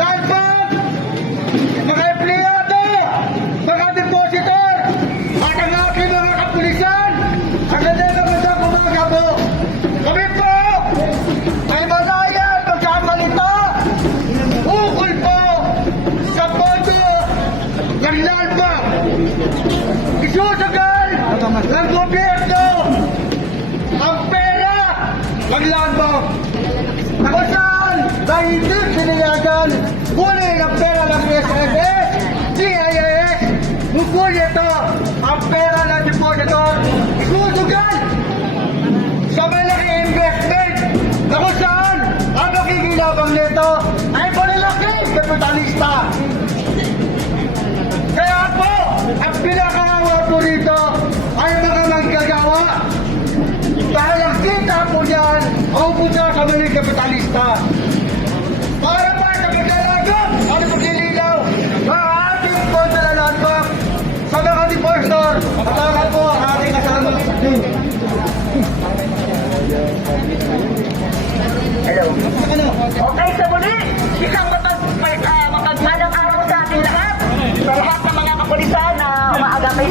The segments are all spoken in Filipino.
Ba? Mga empleyado, mga depositor, at ang aking mga kapulisan, ang ganda magandang umaga po. Kami po ay magayan magkamalita. Ukol po sa pondo ng lalba. Isusagal ng gobyerno ang pera ng. Na hindi sinilagan kunin ang pera ng SSS, CIS, Bukul ito ang pera ng depositor. Isusugal sa malaki investment na kung saan ang nakikinabang nito ay malalaki kapitalista. Kaya po, ang pinakawawa po rito ay mga manggagawa dahil ang kita po niyan, ang pusa kami ng kapitalista. Hello. Okay, sa muli, isang matag, uh, mapagmalang araw sa ating lahat. Sa lahat mga kapulisan na umaagapay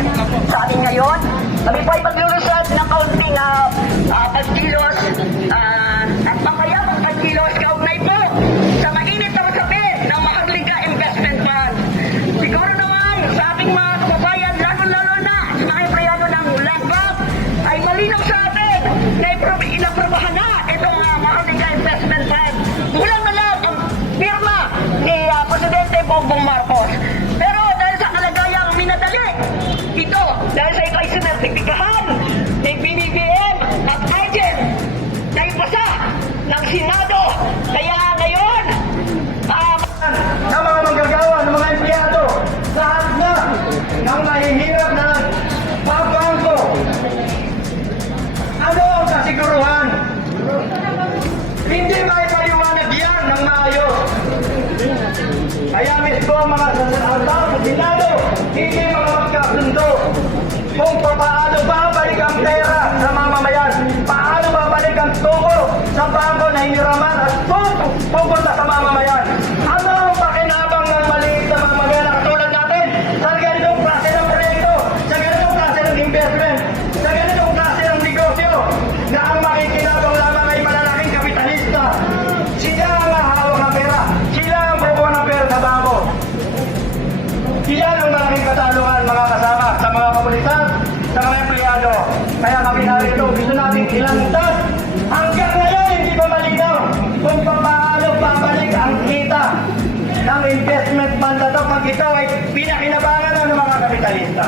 sa atin ngayon. Kami po ay paglulusad ng kaunting uh, uh, pagkilos uh, ito, dahil sa ito ay sinertipikahan ni BBM at agent na ipasa ng Senado. Kaya ngayon, ah, ng mga manggagawa, ng mga empleyado, lahat na ng mahihirap na mga bangko. Ano ang kasiguruhan? Hindi maipaliwanag yan ng maayos. Kaya mismo ang mga sa Senado, hindi mga magkasundo kung paano babalik ang pera sa mamamayan, paano babalik ang tuko sa bangko na hiniraman at tutok pupunta sa mamamayan. Ano ang pakinabang ng maliit na mamamayan na katulad natin sa ganitong klase ng proyekto, sa ganitong klase ng investment, to pag ito ay pinakinabangan ng mga kapitalista.